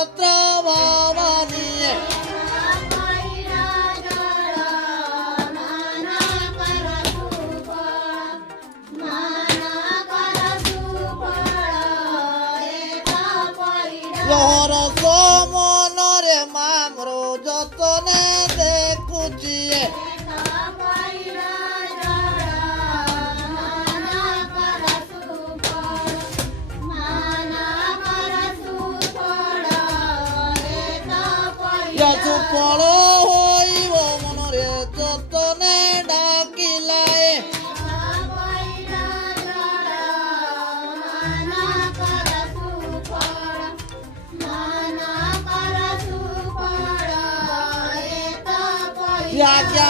गोत्र भवानी लोहर सोमनरे मामरो जतने देखुचिए सुफल होइब मनरे जतने डाकिलाए आज्ञा